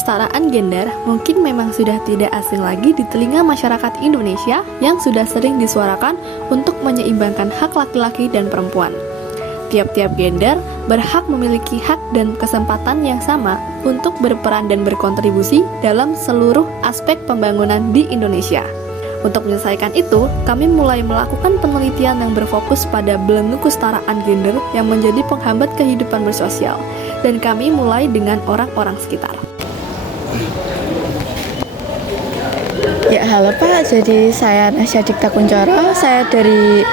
kesetaraan gender mungkin memang sudah tidak asing lagi di telinga masyarakat Indonesia yang sudah sering disuarakan untuk menyeimbangkan hak laki-laki dan perempuan. Tiap-tiap gender berhak memiliki hak dan kesempatan yang sama untuk berperan dan berkontribusi dalam seluruh aspek pembangunan di Indonesia. Untuk menyelesaikan itu, kami mulai melakukan penelitian yang berfokus pada belenggu kesetaraan gender yang menjadi penghambat kehidupan bersosial, dan kami mulai dengan orang-orang sekitar. Ya, halo Pak, jadi saya Nasya Dikta Kuncoro, saya dari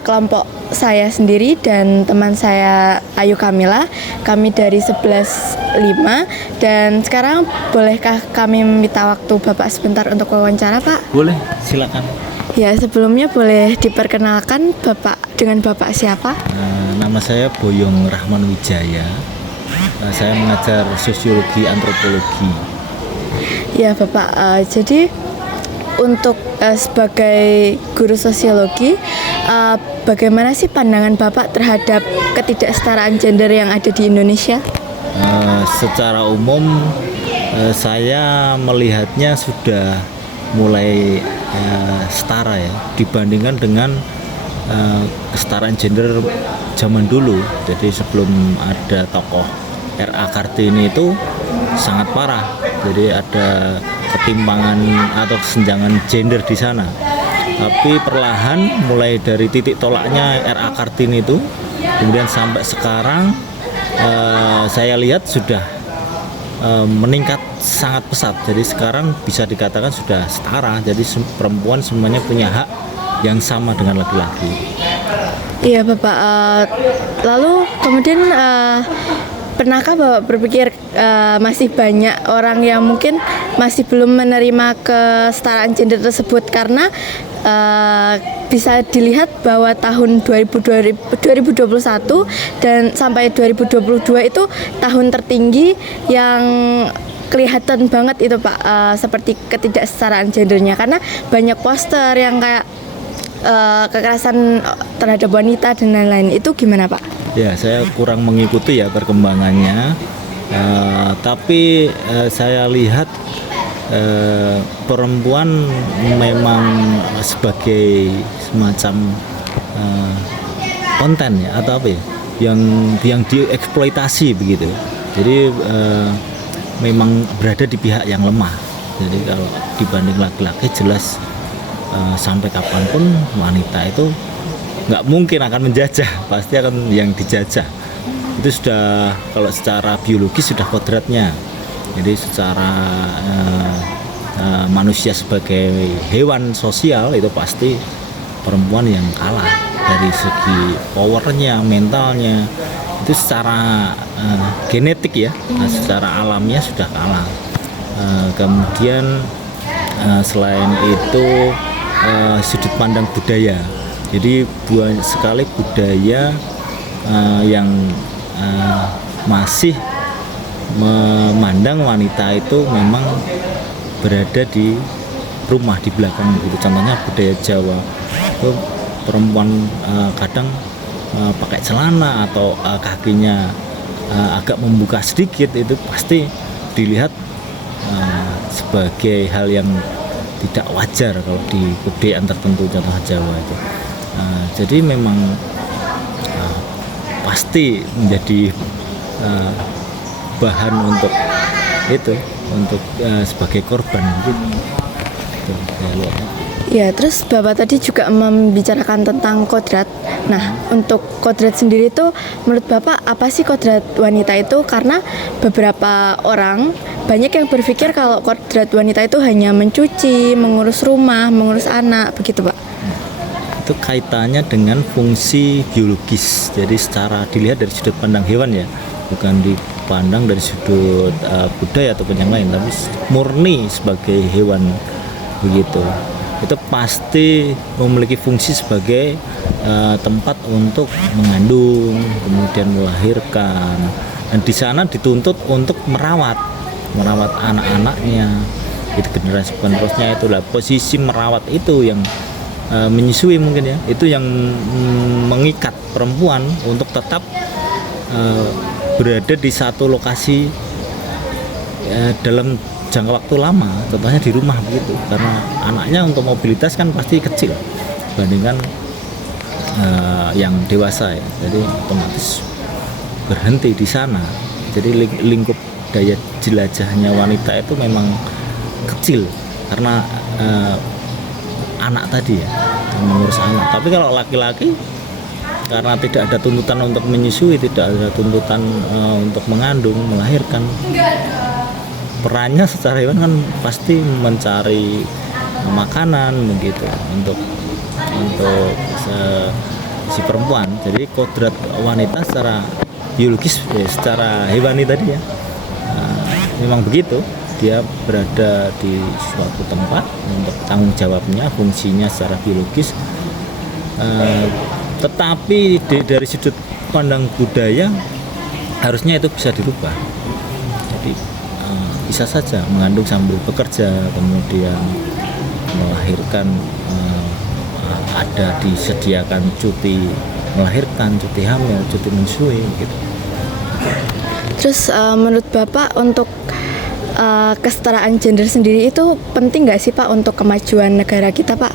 kelompok saya sendiri dan teman saya Ayu Kamila, kami dari 11.5, dan sekarang bolehkah kami meminta waktu Bapak sebentar untuk wawancara, Pak? Boleh, silakan. Ya, sebelumnya boleh diperkenalkan Bapak dengan Bapak siapa? Nama saya Boyong Rahman Wijaya. Saya mengajar sosiologi antropologi. Ya, Bapak, jadi untuk sebagai guru sosiologi, bagaimana sih pandangan Bapak terhadap ketidaksetaraan gender yang ada di Indonesia? Secara umum, saya melihatnya sudah mulai setara ya, dibandingkan dengan kesetaraan gender zaman dulu. Jadi sebelum ada tokoh R.A. Kartini itu sangat parah. Jadi ada ketimpangan atau kesenjangan gender di sana. Tapi perlahan mulai dari titik tolaknya R.A. Kartini itu, kemudian sampai sekarang saya lihat sudah meningkat sangat pesat. Jadi sekarang bisa dikatakan sudah setara. Jadi perempuan semuanya punya hak yang sama dengan laki-laki. Iya, Bapak. Lalu kemudian pernahkah Bapak berpikir masih banyak orang yang mungkin masih belum menerima kesetaraan gender tersebut karena bisa dilihat bahwa tahun 2021 dan sampai 2022 itu tahun tertinggi yang kelihatan banget itu Pak, seperti ketidaksetaraan gendernya, karena banyak poster yang kayak kekerasan terhadap wanita dan lain-lain. Itu gimana Pak? Ya, saya kurang mengikuti ya perkembangannya, tapi saya lihat perempuan memang sebagai semacam konten ya, atau apa ya, yang dieksploitasi begitu. Jadi memang berada di pihak yang lemah. Jadi kalau dibanding laki-laki jelas sampai kapanpun wanita itu nggak mungkin akan menjajah, pasti akan yang dijajah. Itu sudah, kalau secara biologis sudah kodratnya. Jadi secara manusia sebagai hewan sosial itu pasti perempuan yang kalah dari segi powernya, mentalnya. Itu secara genetik ya, secara alamiah sudah kalah. Kemudian selain itu sudut pandang budaya. Jadi banyak sekali budaya yang masih memandang wanita itu memang berada di rumah di belakang gitu. Contohnya budaya Jawa itu perempuan kadang pakai celana atau kakinya agak membuka sedikit, itu pasti dilihat sebagai hal yang tidak wajar kalau di kebudayaan tertentu, contoh Jawa itu. Jadi memang pasti menjadi bahan untuk itu, untuk sebagai korban gitu. Ya, terus Bapak tadi juga membicarakan tentang kodrat. Nah, untuk kodrat sendiri itu menurut Bapak apa sih kodrat wanita itu? Karena beberapa orang banyak yang berpikir kalau kodrat wanita itu hanya mencuci, mengurus rumah, mengurus anak, begitu Pak. Itu kaitannya dengan fungsi biologis. Jadi secara dilihat dari sudut pandang hewan ya, bukan dipandang dari sudut budaya ataupun yang lain, tapi murni sebagai hewan begitu. Itu pasti memiliki fungsi sebagai tempat untuk mengandung, kemudian melahirkan, dan di sana dituntut untuk merawat anak-anaknya. Itu generasi penerusnya, itulah posisi merawat itu yang menyusui mungkin ya, itu yang mengikat perempuan untuk tetap berada di satu lokasi dalam jangka waktu lama, contohnya di rumah begitu, karena anaknya untuk mobilitas kan pasti kecil dibandingkan yang dewasa ya, jadi otomatis berhenti di sana. Jadi lingkup daya jelajahnya wanita itu memang kecil karena anak tadi ya, mengurus anak. Tapi kalau laki-laki karena tidak ada tuntutan untuk menyusui, tidak ada tuntutan untuk mengandung, melahirkan, perannya secara hewan kan pasti mencari makanan begitu untuk si perempuan. Jadi kodrat wanita secara biologis, secara hewani tadi ya, memang begitu. Dia berada di suatu tempat untuk tanggung jawabnya, fungsinya secara biologis. Tetapi dari sudut pandang budaya harusnya itu bisa dirubah. Jadi bisa saja mengandung sambil bekerja, kemudian melahirkan, ada disediakan cuti melahirkan, cuti hamil, cuti menyusui gitu. Terus menurut Bapak untuk kesetaraan gender sendiri itu penting nggak sih Pak untuk kemajuan negara kita Pak?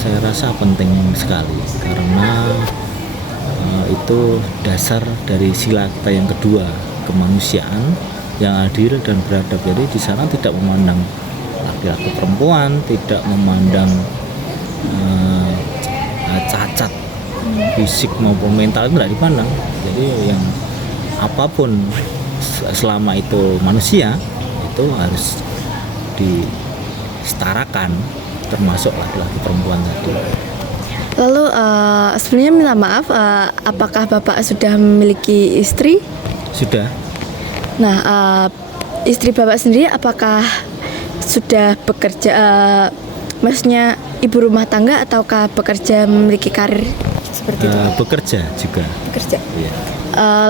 Saya rasa penting sekali karena itu dasar dari sila kita yang kedua, kemanusiaan yang adil dan beradab. Jadi di sana tidak memandang laki-laki perempuan, tidak memandang cacat fisik maupun mental, itu tidak dipandang. Jadi yang apapun selama itu manusia itu harus disetarakan, termasuk laki-laki perempuan tadi. Lalu sebenarnya minta maaf, apakah Bapak sudah memiliki istri? Sudah. Nah, istri Bapak sendiri apakah sudah bekerja, maksudnya ibu rumah tangga ataukah bekerja memiliki karir seperti itu? Bekerja juga. Bekerja. Iya.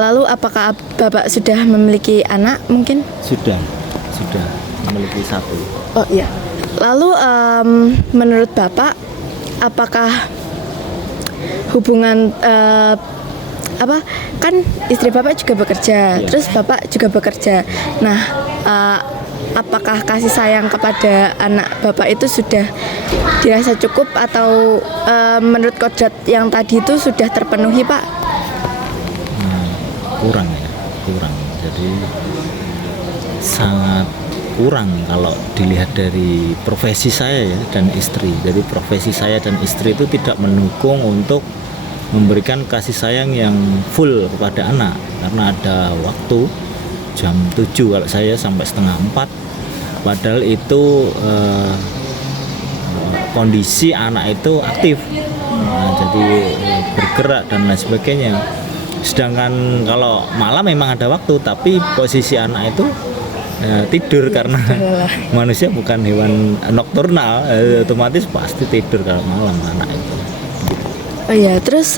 Lalu apakah Bapak sudah memiliki anak mungkin? Sudah memiliki satu. Oh iya. Lalu menurut Bapak apakah hubungan kan istri Bapak juga bekerja, terus Bapak juga bekerja. Nah, apakah kasih sayang kepada anak Bapak itu sudah dirasa cukup atau menurut kodrat yang tadi itu sudah terpenuhi, Pak? Kurang. Jadi sangat kurang kalau dilihat dari profesi saya ya dan istri. Jadi profesi saya dan istri itu tidak mendukung untuk memberikan kasih sayang yang full kepada anak, karena ada waktu jam 7 kalau saya sampai setengah 4, padahal itu kondisi anak itu aktif, jadi bergerak dan lain sebagainya. Sedangkan kalau malam memang ada waktu, tapi posisi anak itu tidur karena manusia bukan hewan nokturnal, otomatis pasti tidur kalau malam anak itu. Oh iya, terus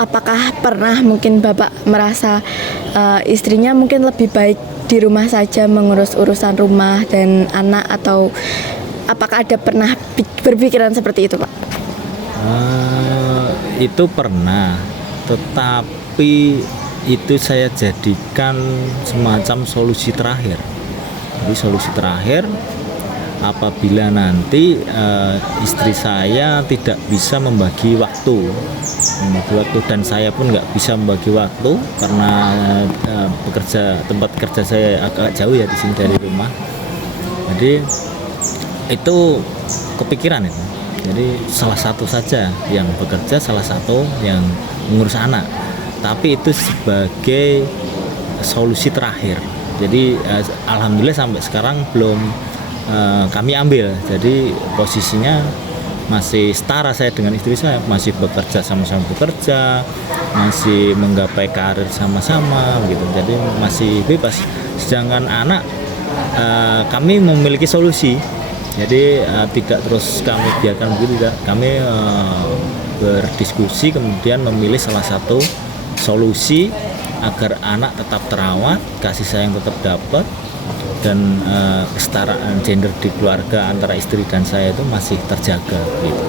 apakah pernah mungkin Bapak merasa istrinya mungkin lebih baik di rumah saja mengurus urusan rumah dan anak, atau apakah ada pernah berpikiran seperti itu, Pak? Itu pernah, tetapi itu saya jadikan semacam solusi terakhir. Jadi solusi terakhir apabila nanti istri saya tidak bisa membagi waktu dan saya pun nggak bisa membagi waktu karena tempat kerja saya agak jauh ya di sini dari rumah. Jadi itu kepikiran itu. Jadi salah satu saja yang bekerja, salah satu yang mengurus anak. Tapi itu sebagai solusi terakhir. Jadi alhamdulillah sampai sekarang belum kami ambil. Jadi posisinya masih setara saya dengan istri saya, masih bekerja, sama-sama bekerja, masih menggapai karir sama-sama gitu. Jadi masih bebas. Sedangkan anak kami memiliki solusi. Jadi tidak terus kami biarkan begitu, tidak. Kami berdiskusi kemudian memilih salah satu solusi agar anak tetap terawat, kasih sayang tetap dapat, dan kesetaraan gender di keluarga antara istri dan saya itu masih terjaga gitu.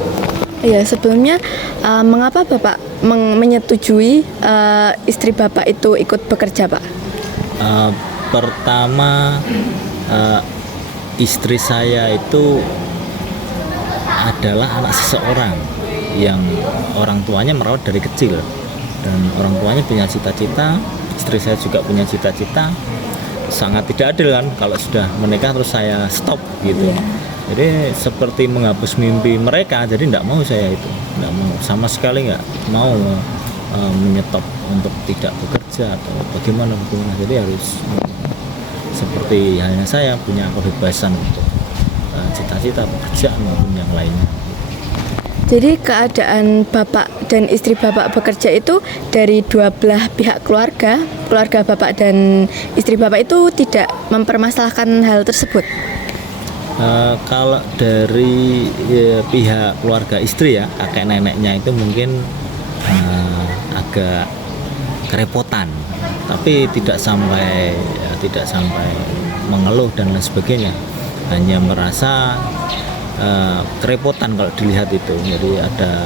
Ya, sebelumnya mengapa Bapak menyetujui istri Bapak itu ikut bekerja, Pak? Pertama, istri saya itu adalah anak seseorang yang orang tuanya merawat dari kecil, dan orang tuanya punya cita-cita, istri saya juga punya cita-cita. Sangat tidak adil kan kalau sudah menikah terus saya stop gitu. Jadi seperti menghapus mimpi mereka, jadi tidak mau saya itu, tidak mau sama sekali, nggak mau menyetop untuk tidak bekerja atau bagaimana. Jadi harus seperti halnya saya punya kebebasan untuk cita-cita pekerjaan maupun yang lainnya. Jadi keadaan Bapak dan istri Bapak bekerja itu dari dua belah pihak keluarga Bapak dan istri Bapak itu tidak mempermasalahkan hal tersebut? Kalau dari pihak keluarga istri ya, kakek neneknya itu mungkin agak kerepotan, tapi tidak sampai mengeluh dan lain sebagainya, hanya merasa kerepotan kalau dilihat itu. Jadi ada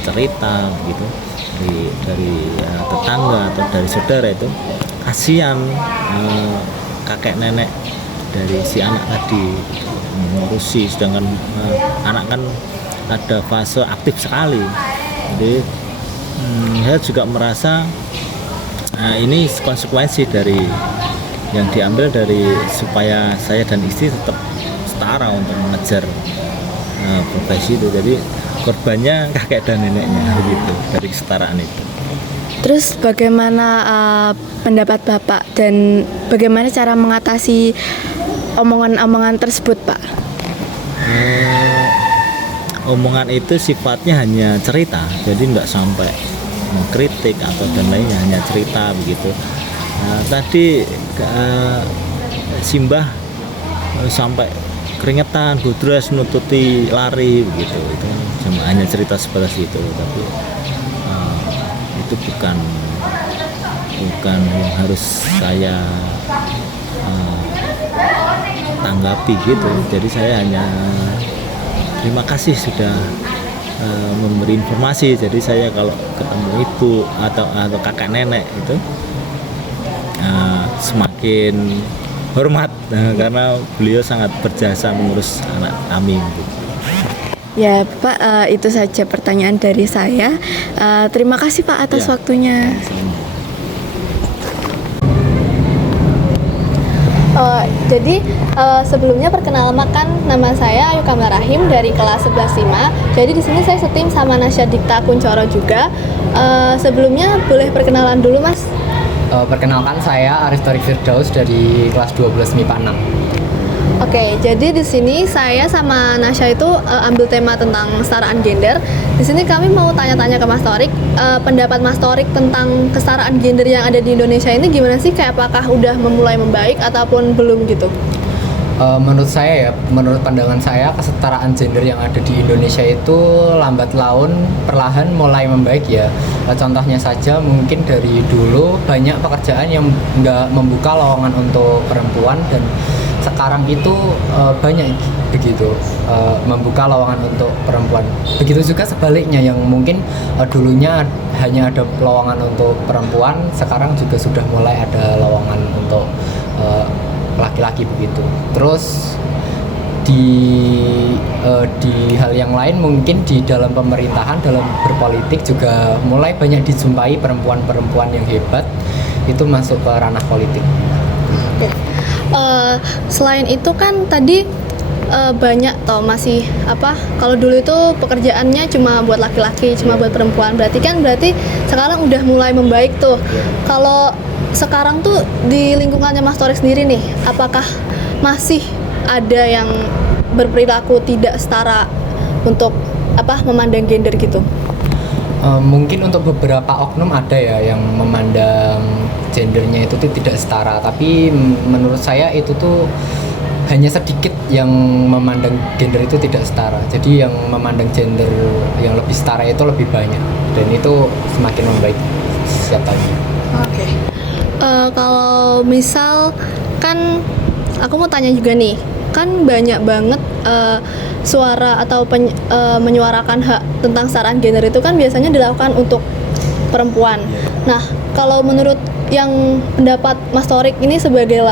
cerita gitu dari tetangga atau dari saudara itu, kasihan kakek nenek dari si anak tadi mengurusi, sedangkan anak kan ada fase aktif sekali. Jadi saya juga merasa ini konsekuensi dari yang diambil dari supaya saya dan istri tetap setara untuk mengejar profesi itu. Jadi korbannya kakek dan neneknya begitu dari kesetaraan itu. Terus bagaimana pendapat Bapak dan bagaimana cara mengatasi omongan-omongan tersebut, Pak? Omongan itu sifatnya hanya cerita, jadi tidak sampai mengkritik atau dan lainnya, hanya cerita begitu. Tadi Simbah sampai keringetan, gudras, menututi lari begitu, itu cuma hanya cerita seperti itu, tapi itu bukan yang harus saya tanggapi gitu. Jadi saya hanya terima kasih sudah memberi informasi. Jadi saya kalau ketemu ibu atau kakak nenek itu semakin hormat karena beliau sangat berjasa mengurus anak kami gitu. Ya Pak, itu saja pertanyaan dari saya. Terima kasih Pak atas waktunya. Jadi sebelumnya perkenalkan, nama saya Ayu Kamal Rahim dari kelas 11 5. Jadi di sini saya setim sama Nasya Dikta Kuncoro juga. Sebelumnya boleh perkenalan dulu Mas. Perkenalkan, saya Aristorik Firdaus dari kelas 12 MIPA 6. Oke, jadi di sini saya sama Nasya itu ambil tema tentang kesetaraan gender. Di sini kami mau tanya-tanya ke Mas Torik, pendapat Mas Torik tentang kesetaraan gender yang ada di Indonesia ini gimana sih? Kayak apakah udah memulai membaik ataupun belum gitu? Menurut saya ya, menurut pandangan saya, kesetaraan gender yang ada di Indonesia itu lambat laun perlahan mulai membaik ya. Contohnya saja mungkin dari dulu banyak pekerjaan yang nggak membuka lowongan untuk perempuan, dan sekarang itu banyak begitu membuka lowongan untuk perempuan. Begitu juga sebaliknya, yang mungkin dulunya hanya ada lowongan untuk perempuan, sekarang juga sudah mulai ada lowongan untuk laki-laki begitu. Terus di hal yang lain, mungkin di dalam pemerintahan, dalam berpolitik juga mulai banyak dijumpai perempuan-perempuan yang hebat itu masuk ke ranah politik. Selain itu kan tadi banyak masih kalau dulu itu pekerjaannya cuma buat laki-laki, cuma buat perempuan. Berarti sekarang udah mulai membaik tuh. Kalau sekarang tuh di lingkungannya Mas Torik sendiri nih, apakah masih ada yang berperilaku tidak setara untuk memandang gender gitu? Mungkin untuk beberapa oknum ada ya yang memandang gendernya itu tidak setara, tapi menurut saya itu tuh hanya sedikit yang memandang gender itu tidak setara. Jadi yang memandang gender yang lebih setara itu lebih banyak, dan itu semakin membaik setiap tahunnya. Oke. Kalau misal kan aku mau tanya juga nih, kan banyak banget suara atau menyuarakan hak tentang kesetaraan gender itu kan biasanya dilakukan untuk perempuan. Nah, kalau menurut yang pendapat Mas Torik ini sebagai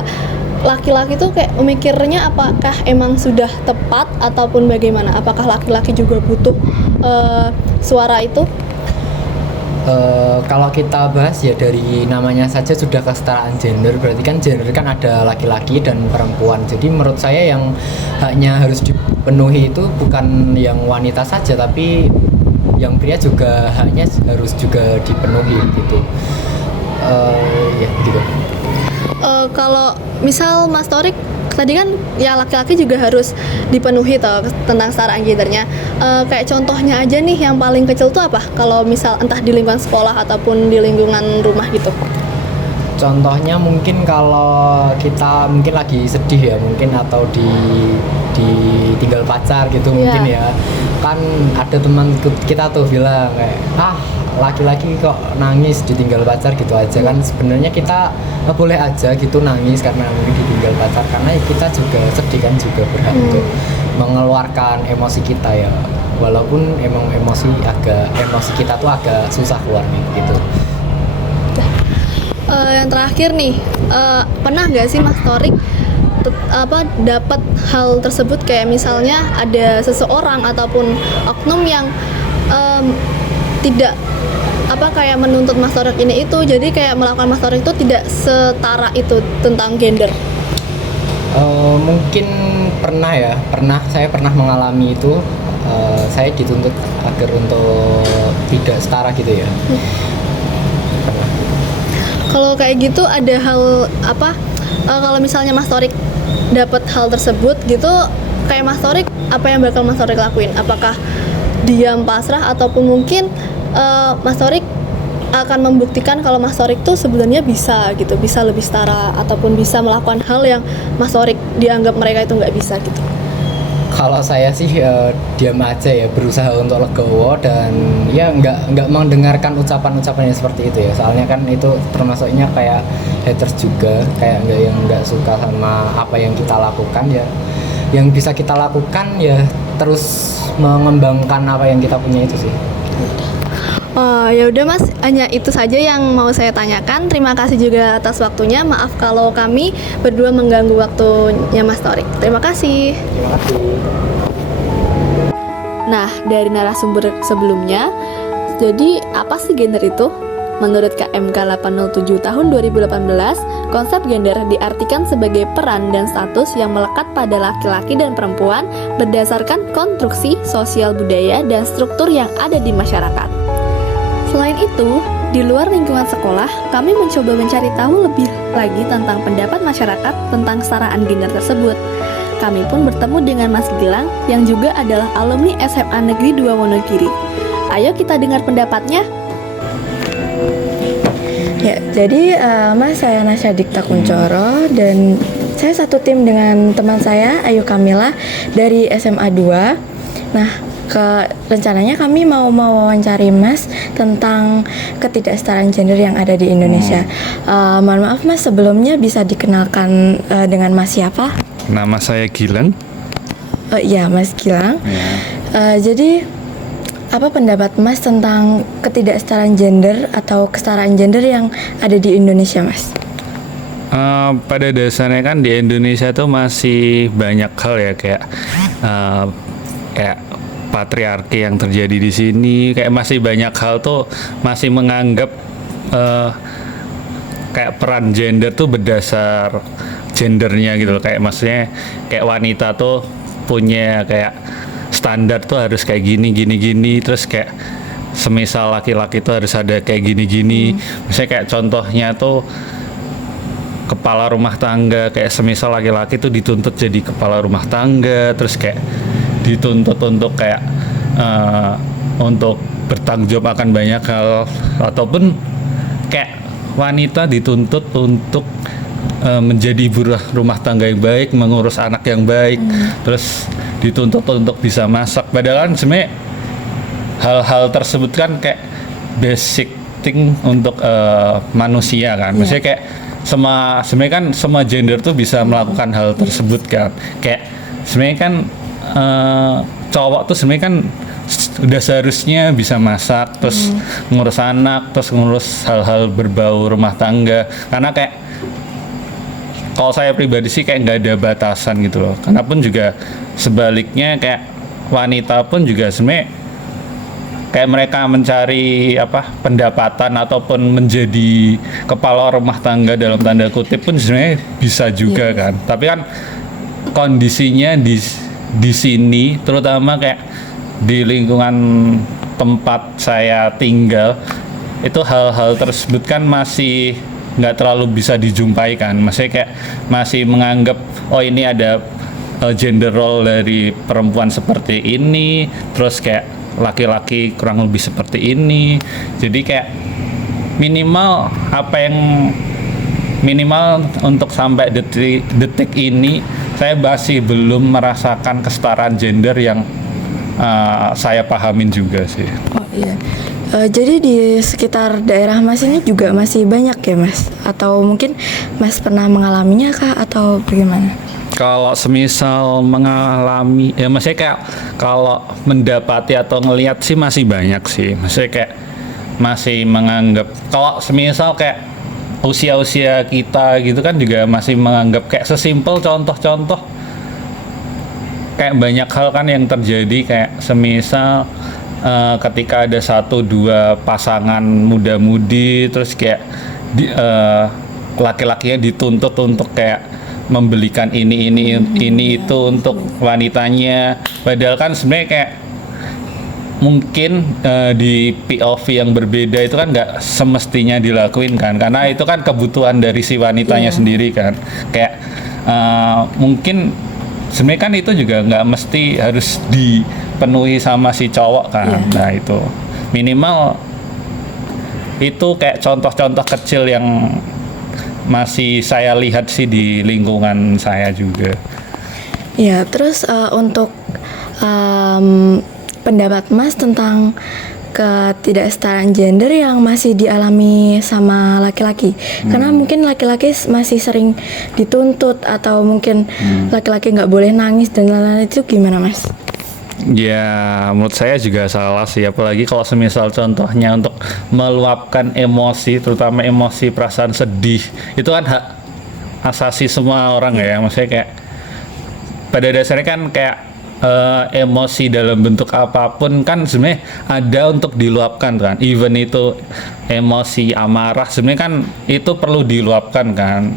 laki-laki tuh kayak memikirnya apakah emang sudah tepat ataupun bagaimana? Apakah laki-laki juga butuh suara itu? Kalau kita bahas ya dari namanya saja sudah kesetaraan gender, berarti kan gender kan ada laki-laki dan perempuan. Jadi menurut saya yang haknya harus dipenuhi itu bukan yang wanita saja, tapi yang pria juga haknya harus juga dipenuhi gitu. Ya gitu. Kalau misal Mas Torik tadi kan ya laki-laki juga harus dipenuhi toh tentang kesetaraan gendernya. Kayak contohnya aja nih yang paling kecil tuh apa? Kalau misal entah di lingkungan sekolah ataupun di lingkungan rumah gitu. Contohnya mungkin kalau kita mungkin lagi sedih ya mungkin atau ditinggal pacar gitu mungkin ya. Kan ada teman kita tuh bilang kayak laki-laki kok nangis ditinggal pacar gitu aja kan sebenarnya kita boleh aja gitu nangis karena mungkin ditinggal pacar karena kita juga sedih kan juga berhak untuk mengeluarkan emosi kita ya walaupun emang emosi kita tuh agak susah keluarnya gitu. Yang terakhir nih, pernah nggak sih Mas Torik dapat hal tersebut kayak misalnya ada seseorang ataupun oknum yang tidak kayak menuntut Mas Torik ini itu, jadi kayak melakukan Mas Torik itu tidak setara itu tentang gender? Mungkin saya pernah mengalami itu. Saya dituntut agar untuk tidak setara gitu ya. Pernah. Kalau kayak gitu ada hal kalau misalnya Mas Torik dapat hal tersebut gitu, kayak Mas Torik apa yang bakal Mas Torik lakuin? Apakah diam pasrah ataupun mungkin Mas Torik akan membuktikan kalau Mas Torik tuh sebenarnya bisa lebih setara ataupun bisa melakukan hal yang Mas Torik dianggap mereka itu nggak bisa gitu? Kalau saya sih diam aja ya, berusaha untuk legowo dan ya nggak mendengarkan ucapan-ucapan yang seperti itu ya. Soalnya kan itu termasuknya kayak haters juga, kayak nggak suka sama apa yang kita lakukan ya. Yang bisa kita lakukan ya terus mengembangkan apa yang kita punya itu sih. Ya udah Mas, hanya itu saja yang mau saya tanyakan. Terima kasih juga atas waktunya. Maaf kalau kami berdua mengganggu waktunya Mas Torik. Terima kasih. Terima kasih. Nah, dari narasumber sebelumnya, jadi apa sih gender itu? Menurut KMK 807 tahun 2018, konsep gender diartikan sebagai peran dan status yang melekat pada laki-laki dan perempuan berdasarkan konstruksi sosial budaya dan struktur yang ada di masyarakat. Selain itu, di luar lingkungan sekolah, kami mencoba mencari tahu lebih lagi tentang pendapat masyarakat tentang kesetaraan gender tersebut. Kami pun bertemu dengan Mas Gilang yang juga adalah alumni SMA Negeri 2 Wonogiri. Ayo kita dengar pendapatnya. Ya, jadi Mas, saya Nasya Dikta Kuncoro dan saya satu tim dengan teman saya Ayu Kamila dari SMA 2. Nah, rencananya kami mau wawancari Mas tentang ketidaksetaraan gender yang ada di Indonesia. Mohon maaf Mas, sebelumnya bisa dikenalkan dengan Mas siapa? Nama saya Gilang. Ya, Mas Gilang. Jadi apa pendapat Mas tentang ketidaksetaraan gender atau kesetaraan gender yang ada di Indonesia, Mas? Pada dasarnya kan di Indonesia tuh masih banyak hal ya kayak patriarki yang terjadi di sini, kayak masih banyak hal tuh masih menganggap kayak peran gender tuh berdasar gendernya gitu loh. Kayak maksudnya kayak wanita tuh punya kayak standar tuh harus kayak gini terus kayak semisal laki-laki tuh harus ada kayak gini. Misalnya kayak contohnya tuh kepala rumah tangga, kayak semisal laki-laki tuh dituntut jadi kepala rumah tangga, terus kayak dituntut untuk kayak untuk bertanggung jawab akan banyak hal, ataupun kayak wanita dituntut untuk menjadi ibu rumah tangga yang baik, mengurus anak yang baik, terus dituntut untuk bisa masak. Padahal kan sebenarnya hal-hal tersebut kan kayak basic thing untuk manusia kan. Maksudnya kayak sebenarnya kan semua gender tuh bisa melakukan hal tersebut kan. Kayak sebenarnya kan cowok tuh sebenarnya kan udah seharusnya bisa masak, terus ngurus anak, terus ngurus hal-hal berbau rumah tangga. Karena kayak kalau saya pribadi sih kayak nggak ada batasan gitu loh. Karena pun juga sebaliknya kayak wanita pun juga sebenarnya kayak mereka mencari pendapatan ataupun menjadi kepala rumah tangga dalam tanda kutip pun sebenarnya bisa juga kan. Tapi kan kondisinya di sini terutama kayak di lingkungan tempat saya tinggal itu hal-hal tersebut kan masih nggak terlalu bisa dijumpai kan. Maksudnya kayak masih menganggap oh ini ada gender role dari perempuan seperti ini, terus kayak laki-laki kurang lebih seperti ini. Jadi kayak minimal untuk sampai detik ini saya masih belum merasakan kesetaraan gender yang saya pahamin juga sih. Oh iya. Jadi di sekitar daerah Mas ini juga masih banyak ya Mas? Atau mungkin Mas pernah mengalaminya kah atau bagaimana? Kalau semisal mengalami, ya maksudnya kayak kalau mendapati atau ngelihat sih masih banyak sih. Maksudnya kayak masih menganggap, kalau semisal kayak usia-usia kita gitu kan juga masih menganggap kayak sesimpel contoh-contoh. Kayak banyak hal kan yang terjadi kayak semisal ketika ada 1-2 pasangan muda-mudi terus kayak laki-lakinya dituntut untuk kayak membelikan ini itu untuk wanitanya, padahal kan sebenarnya kayak mungkin di POV yang berbeda itu kan nggak semestinya dilakuin kan, karena itu kan kebutuhan dari si wanitanya sendiri kan. Kayak mungkin sebenarnya kan itu juga nggak mesti harus dipenuhi sama si cowok kan. Nah itu minimal itu kayak contoh-contoh kecil yang masih saya lihat sih di lingkungan saya juga. Ya, terus untuk pendapat Mas tentang ketidaksetaraan gender yang masih dialami sama laki-laki, karena mungkin laki-laki masih sering dituntut atau mungkin laki-laki nggak boleh nangis dan lain-lain, itu gimana Mas? Ya menurut saya juga salah sih, apalagi kalau semisal contohnya untuk meluapkan emosi, terutama emosi perasaan sedih, itu kan hak asasi semua orang ya. Maksudnya kayak pada dasarnya kan kayak emosi dalam bentuk apapun kan sebenarnya ada untuk diluapkan kan. Even itu emosi amarah sebenarnya kan itu perlu diluapkan kan.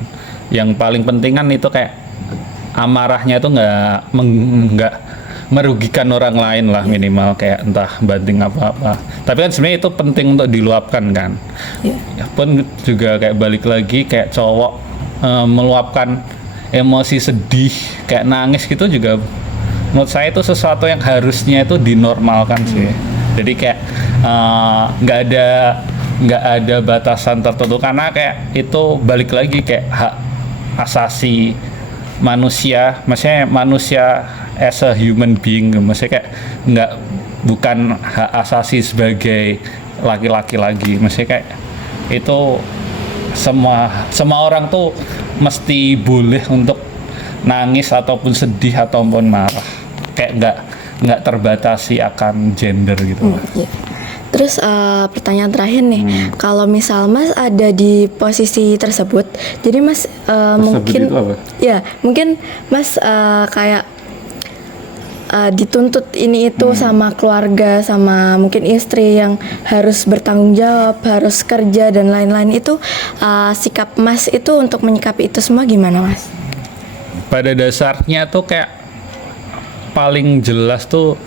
Yang paling penting kan itu kayak amarahnya itu nggak merugikan orang lain lah, minimal kayak entah banting apa-apa. Tapi kan sebenarnya itu penting untuk diluapkan kan. Ya pun juga kayak balik lagi kayak cowok meluapkan emosi sedih kayak nangis gitu juga menurut saya itu sesuatu yang harusnya itu dinormalkan sih. Jadi kayak nggak ada batasan tertentu, karena kayak itu balik lagi kayak hak asasi manusia, maksudnya manusia as a human being, maksudnya kayak bukan hak asasi sebagai laki-laki lagi, maksudnya kayak itu semua orang tuh mesti boleh untuk nangis ataupun sedih ataupun marah, kayak nggak terbatasi akan gender gitu. Terus pertanyaan terakhir nih, kalau misal Mas ada di posisi tersebut, jadi Mas mungkin Mas kayak dituntut ini itu sama keluarga, sama mungkin istri yang harus bertanggung jawab, harus kerja dan lain-lain, itu sikap Mas itu untuk menyikapi itu semua gimana Mas? Pada dasarnya tuh kayak paling jelas tuh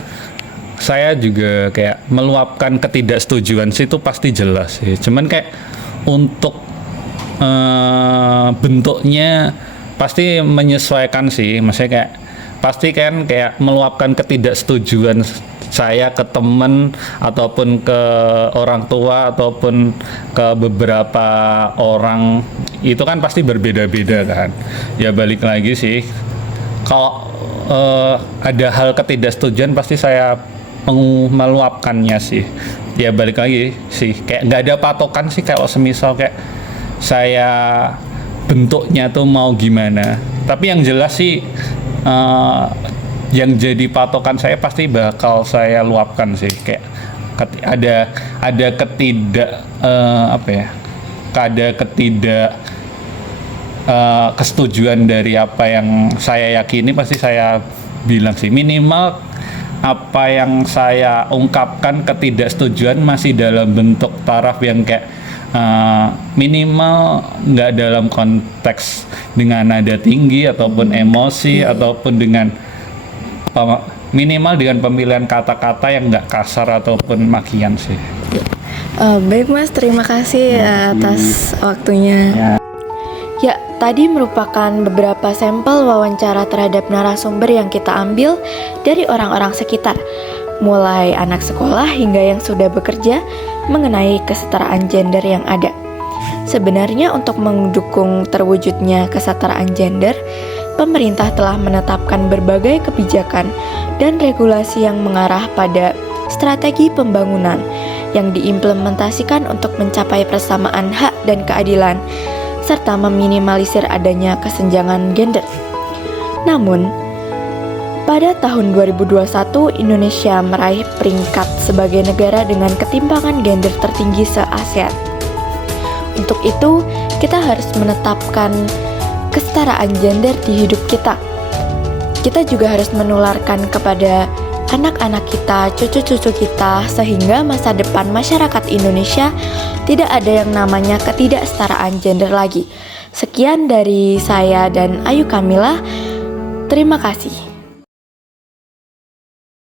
saya juga kayak meluapkan ketidaksetujuan sih, itu pasti jelas sih. Cuman kayak untuk bentuknya pasti menyesuaikan sih. Maksudnya kayak pasti kan kayak meluapkan ketidaksetujuan saya ke temen ataupun ke orang tua ataupun ke beberapa orang itu kan pasti berbeda-beda kan. Ya balik lagi sih, kalau ada hal ketidaksetujuan pasti saya meluapkannya sih. Ya balik lagi sih, kayak nggak ada patokan sih kalau semisal kayak saya bentuknya tuh mau gimana. Tapi yang jelas sih yang jadi patokan saya pasti bakal saya luapkan sih, kayak ada ketidak kesetujuan dari apa yang saya yakini, pasti saya bilang sih, minimal apa yang saya ungkapkan ketidaksetujuan masih dalam bentuk taraf yang kayak minimal nggak dalam konteks dengan nada tinggi ataupun emosi ataupun dengan minimal dengan pemilihan kata-kata yang nggak kasar ataupun makian sih. Baik Mas, terima kasih atas waktunya. Ya, tadi merupakan beberapa sampel wawancara terhadap narasumber yang kita ambil dari orang-orang sekitar, mulai anak sekolah hingga yang sudah bekerja, mengenai kesetaraan gender yang ada. Sebenarnya untuk mendukung terwujudnya kesetaraan gender, pemerintah telah menetapkan berbagai kebijakan dan regulasi yang mengarah pada strategi pembangunan yang diimplementasikan untuk mencapai persamaan hak dan keadilan, serta meminimalisir adanya kesenjangan gender. Namun, pada tahun 2021, Indonesia meraih peringkat sebagai negara dengan ketimpangan gender tertinggi se-ASEAN. Untuk itu, kita harus menetapkan kesetaraan gender di hidup kita. Kita juga harus menularkan kepada anak-anak kita, cucu-cucu kita, sehingga masa depan masyarakat Indonesia tidak ada yang namanya ketidaksetaraan gender lagi. Sekian dari saya dan Ayu Kamila. Terima kasih.